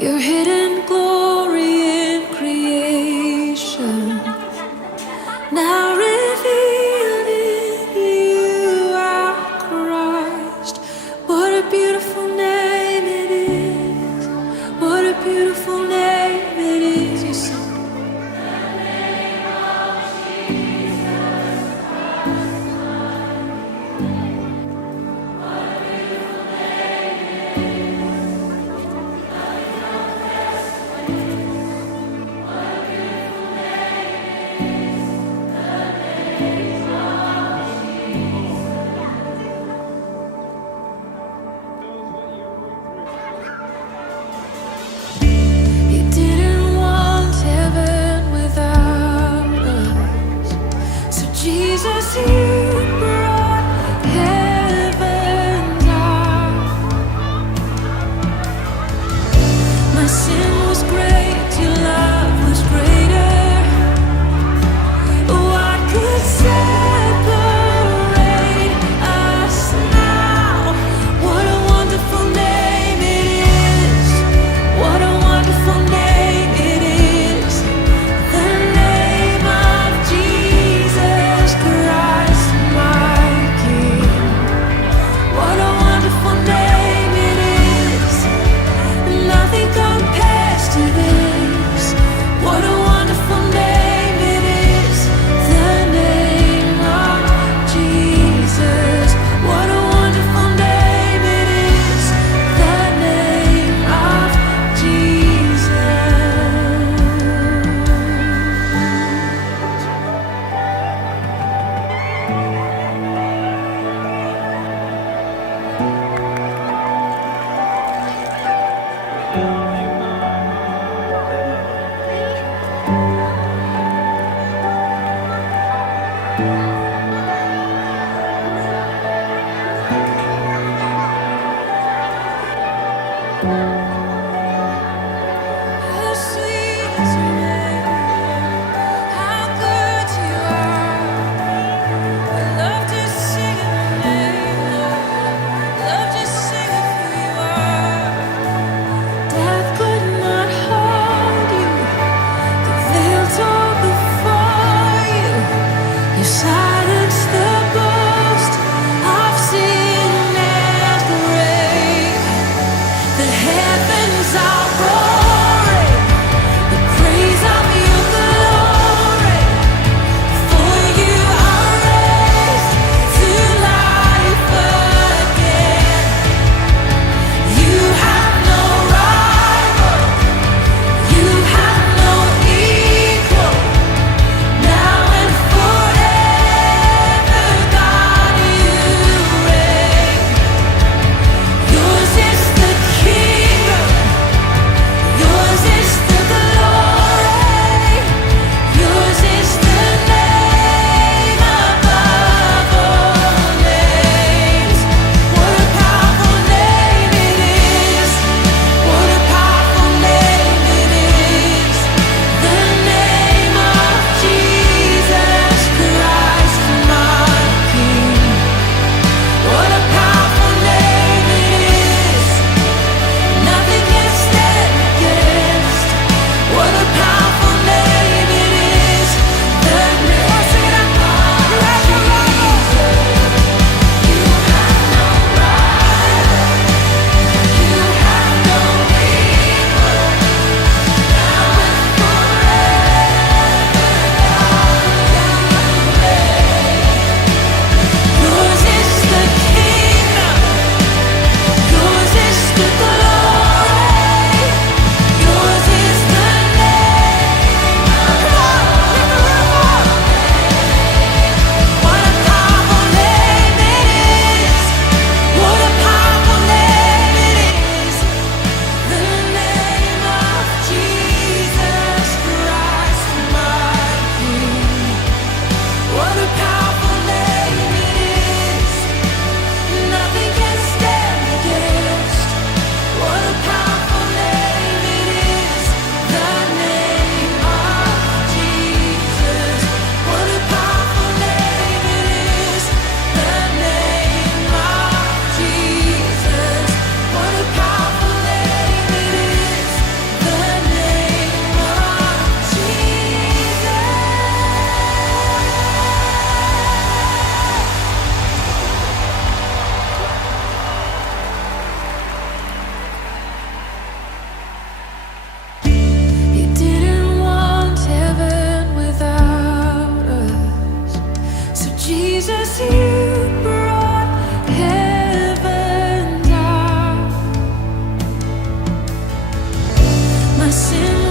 your hidden glory in creation, now revealed in you, our Christ. What a beautiful name it is. What a beautiful name it is. You sing. You didn't want heaven without us, so Jesus, you brought heaven down. My sin was great, your love was greater. What could separate us now? What a wonderful name it is. What a wonderful name it is. The name of Jesus Christ, my King. What a wonderful name it is. Nothing compares to this. What a wonderful name it is. The name of Jesus. What a wonderful name it is. The name of Jesus. How sweet is your name. How good you are. We love to sing of your name, Lord. Love to sing of who you are. Death lost in